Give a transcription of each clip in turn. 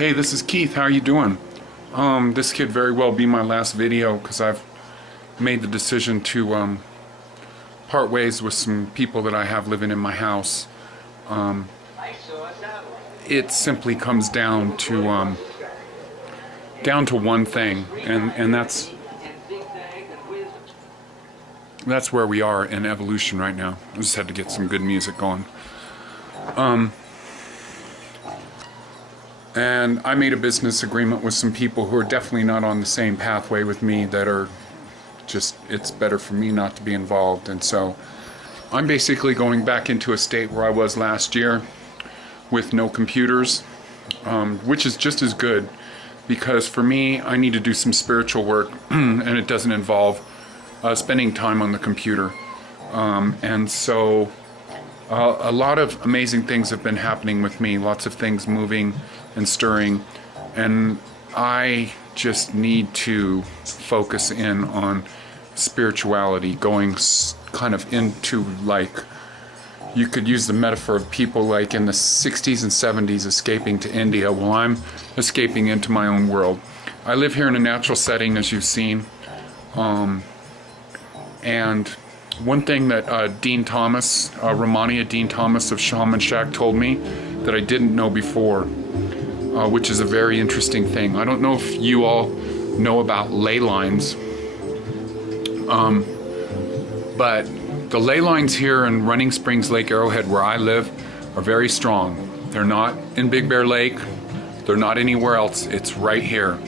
Hey, this is Keith. How you doing? This could very well be my last video because I've made the decision to part ways with some people that I have living in my house. It simply comes down to one thing, and that's where we are in evolution right now. I just had to get some good music going. And I made a business agreement with some people who are definitely not on the same pathway with me, that are just, it's better for me not to be involved. And so I'm basically going back into a state where I was last year with no computers, which is just as good, because for me, I need to do some spiritual work and it doesn't involve spending time on the computer. And so a lot of amazing things have been happening with me, lots of things moving and stirring, and I just need to focus in on spirituality, going kind of into, like, you could use the metaphor of people like in the 60s and 70s escaping to India. Well, I'm escaping into my own world. I live here in a natural setting, as you've seen, and one thing that Dean Thomas, Romania Dean Thomas of Shaman Shack, told me that I didn't know before, which is a very interesting thing. I don't know if you all know about ley lines, but the ley lines here in Running Springs, Lake Arrowhead, where I live, are very strong. They're not in Big Bear Lake. They're not anywhere else. It's right here.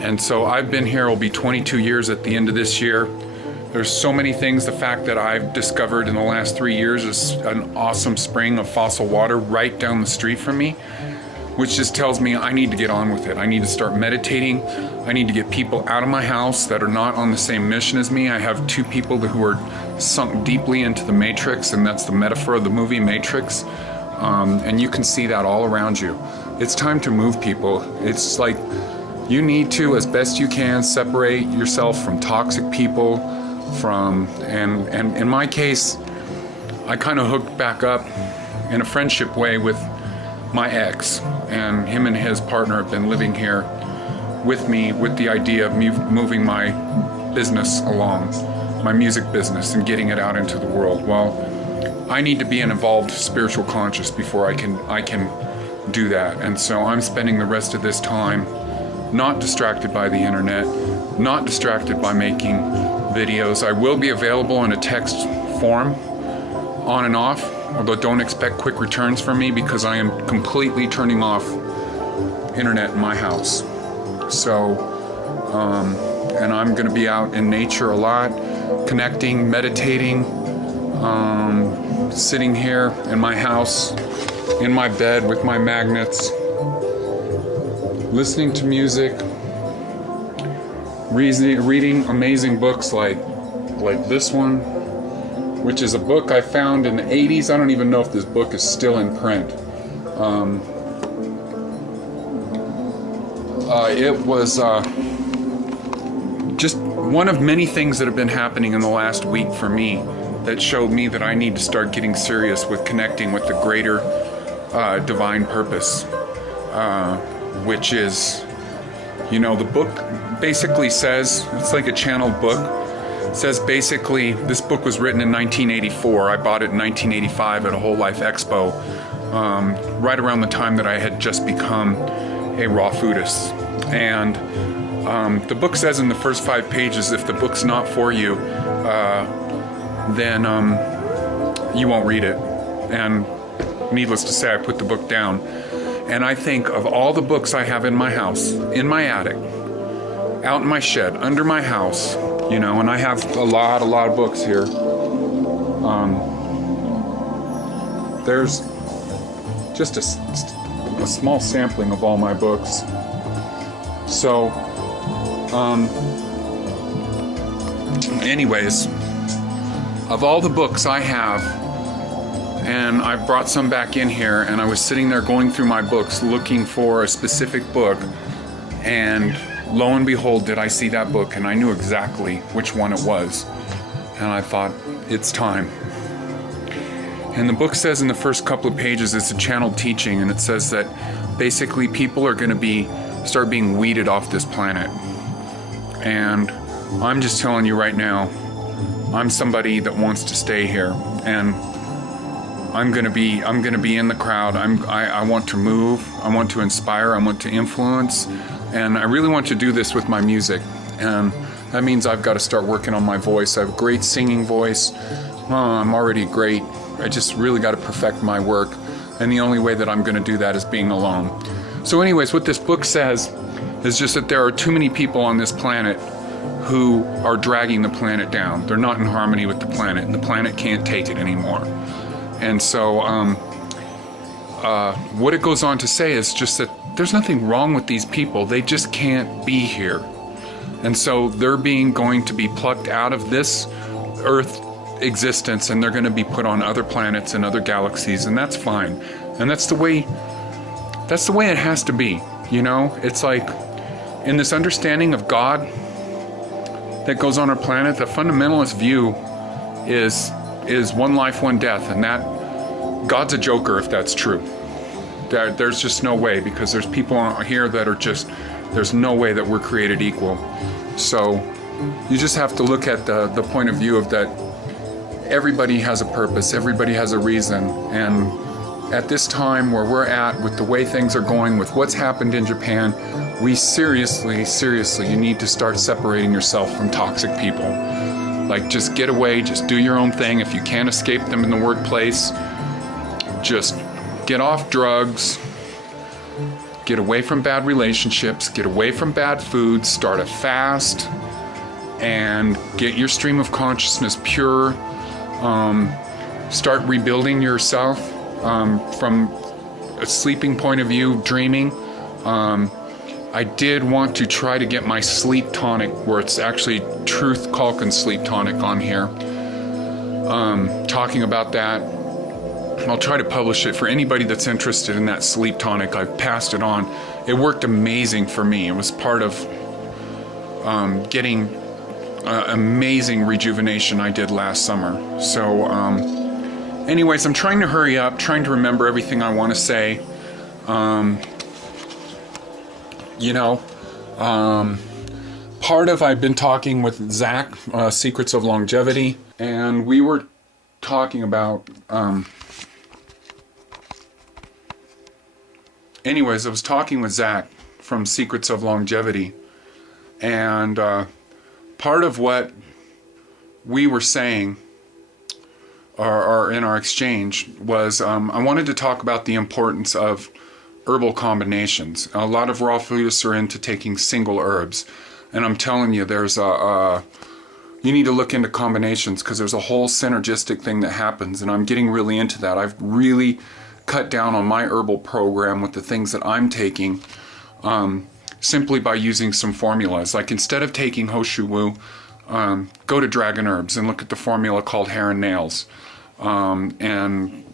And so I've been here, it'll be 22 years at the end of this year. There's so many things. The fact that I've discovered in the last 3 years is an awesome spring of fossil water right down the street from me, which just tells me I need to get on with it. I need to start meditating. I need to get people out of my house that are not on the same mission as me. I have two people who are sunk deeply into the Matrix, and that's the metaphor of the movie Matrix. And you can see that all around you. It's time to move, people. It's like you need to, as best you can, separate yourself from toxic people, and in my case, I kind of hooked back up in a friendship way with my ex, and him and his partner have been living here with me with the idea of moving my business along, my music business, and getting it out into the world. Well, I need to be an evolved spiritual conscious before I can do that. And so I'm spending the rest of this time not distracted by the internet, not distracted by making videos. I will be available in a text form on and off, although don't expect quick returns from me because I am completely turning off internet in my house. So, and I'm going to be out in nature a lot, connecting, meditating, sitting here in my house, in my bed with my magnets, listening to music, reading amazing books like this one, which is a book I found in the 80s. I don't even know if this book is still in print. It was just one of many things that have been happening in the last week for me that showed me that I need to start getting serious with connecting with the greater divine purpose, which is, you know, the book basically says, it's like a channeled book. It says basically, this book was written in 1984. I bought it in 1985 at a Whole Life Expo, right around the time that I had just become a raw foodist. And the book says in the first 5 pages, if the book's not for you, then you won't read it. And needless to say, I put the book down. And I think of all the books I have in my house, in my attic, out in my shed, under my house, you know, and I have a lot of books here. There's just a small sampling of all my books. So, anyways, of all the books I have, and I brought some back in here, and I was sitting there going through my books looking for a specific book, and lo and behold, did I see that book, and I knew exactly which one it was. And I thought, it's time. And the book says in the first couple of pages, it's a channeled teaching, and it says that basically people are going to start being weeded off this planet. And I'm just telling you right now, I'm somebody that wants to stay here, and I'm gonna be in the crowd. I want to move, I want to inspire, I want to influence, and I really want to do this with my music. And that means I've got to start working on my voice. I have a great singing voice. I'm already great. I just really got to perfect my work, and the only way that I'm going to do that is being alone. So anyways, what this book says is just that there are too many people on this planet who are dragging the planet down. They're not in harmony with the planet, and the planet can't take it anymore. And so what it goes on to say is just that there's nothing wrong with these people. They just can't be here. And so they're going to be plucked out of this Earth existence, and they're going to be put on other planets and other galaxies, and that's fine. And that's the way it has to be, you know? It's like in this understanding of God that goes on our planet, the fundamentalist view is one life, one death, and that God's a joker if that's true. There's just no way, because there's people here that are just, there's no way that we're created equal. So you just have to look at the point of view of that everybody has a purpose, everybody has a reason, and at this time where we're at, with the way things are going, with what's happened in Japan, we seriously, you need to start separating yourself from toxic people. Like, just get away, just do your own thing. If you can't escape them in the workplace, just get off drugs, get away from bad relationships, get away from bad food, start a fast, and get your stream of consciousness pure. Start rebuilding yourself from a sleeping point of view, dreaming. I did want to try to get my sleep tonic, where it's actually Truth Calkin sleep tonic, on here, talking about that. I'll try to publish it for anybody that's interested in that sleep tonic. I've passed it on. It worked amazing for me. It was part of getting amazing rejuvenation I did last summer. So anyways, I'm trying to hurry up, trying to remember everything I want to say. I've been talking with Zach, Secrets of Longevity, and we were talking about I was talking with Zach from Secrets of Longevity, and part of what we were saying, or in our exchange, was I wanted to talk about the importance of herbal combinations. A lot of raw foodists are into taking single herbs, and I'm telling you, there's you need to look into combinations, because there's a whole synergistic thing that happens, and I'm getting really into that. I've really cut down on my herbal program with the things that I'm taking, simply by using some formulas. Like, instead of taking Hoshu Wu, go to Dragon Herbs and look at the formula called Hair and Nails, and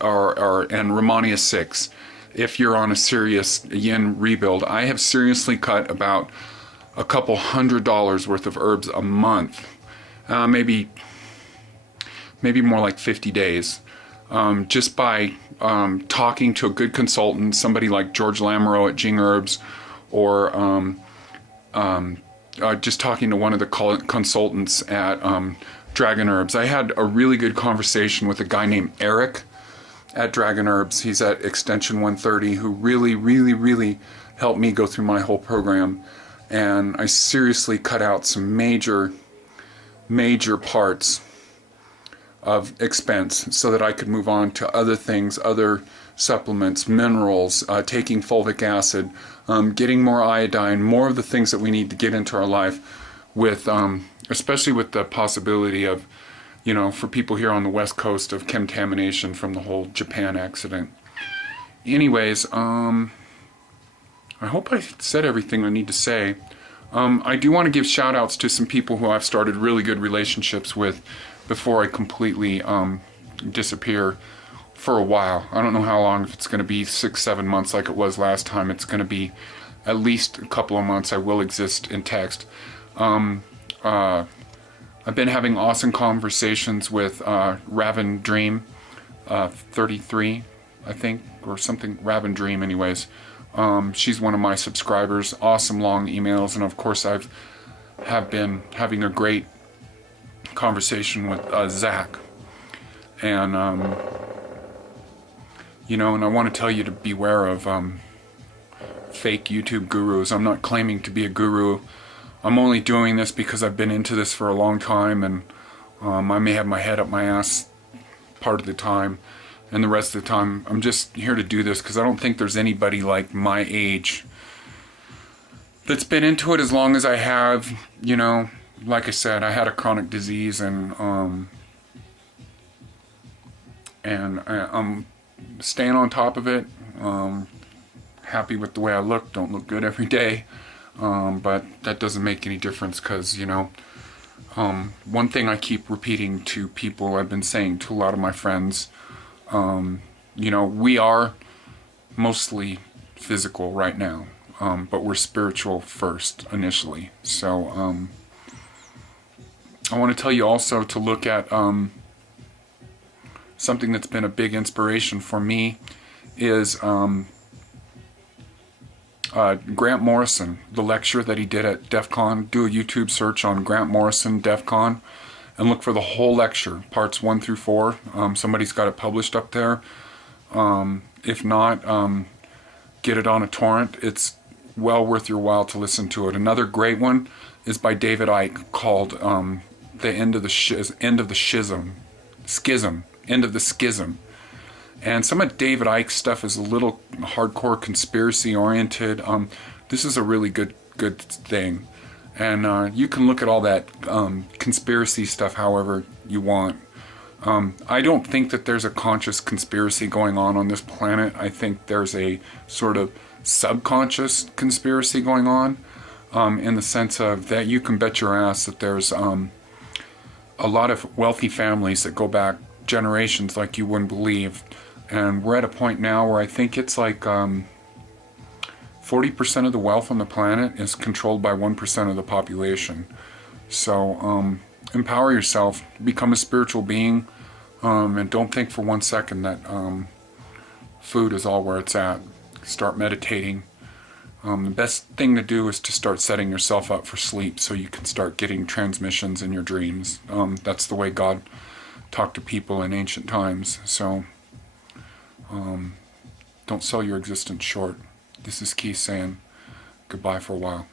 Romania 6. If you're on a serious yin rebuild, I have seriously cut about a couple $100 worth of herbs a month, maybe more like 50 days, just by talking to a good consultant, somebody like George Lamoureux at Jing Herbs, or just talking to one of the consultants at Dragon Herbs. I had a really good conversation with a guy named Eric at Dragon Herbs. He's at Extension 130, who really helped me go through my whole program. And I seriously cut out some major parts of expense so that I could move on to other things, other supplements, minerals, taking fulvic acid, getting more iodine, more of the things that we need to get into our life, with especially with the possibility of, for people here on the West Coast, of contamination from the whole Japan accident. Anyways, I hope I said everything I need to say. I do want to give shout outs to some people who I've started really good relationships with before I completely disappear for a while. I don't know how long, if it's going to be 6-7 months like it was last time. It's going to be at least a couple of months I will exist in text. I've been having awesome conversations with Raven Dream 33, I think, or something, Raven Dream anyways. She's one of my subscribers. Awesome long emails, and of course have been having a great conversation with Zach. And you know, and I want to tell you to beware of fake YouTube gurus. I'm not claiming to be a guru. I'm only doing this because I've been into this for a long time, and I may have my head up my ass part of the time, and the rest of the time I'm just here to do this because I don't think there's anybody like my age that's been into it as long as I have. You know, like I said, I had a chronic disease, and I'm staying on top of it. Happy with the way I look. Don't look good every day, but that doesn't make any difference because, you know, one thing I keep repeating to people, I've been saying to a lot of my friends, you know, we are mostly physical right now, but we're spiritual first initially. So I want to tell you also to look at something that's been a big inspiration for me is Grant Morrison, the lecture that he did at DEF CON. Do a YouTube search on Grant Morrison DEF CON and look for the whole lecture, parts 1 through 4. Somebody's got it published up there. If not, get it on a torrent. It's well worth your while to listen to it. Another great one is by David Icke called The End of the Schism. And some of David Icke's stuff is a little hardcore conspiracy oriented. This is a really good thing. And you can look at all that conspiracy stuff however you want. I don't think that there's a conscious conspiracy going on this planet. I think there's a sort of subconscious conspiracy going on, in the sense of that you can bet your ass that there's a lot of wealthy families that go back generations like you wouldn't believe. And we're at a point now where I think it's like 40% of the wealth on the planet is controlled by 1% of the population. So empower yourself, become a spiritual being, and don't think for 1 second that food is all where it's at. Start meditating. The best thing to do is to start setting yourself up for sleep so you can start getting transmissions in your dreams. That's the way God talked to people in ancient times. So don't sell your existence short. This is Keith saying goodbye for a while.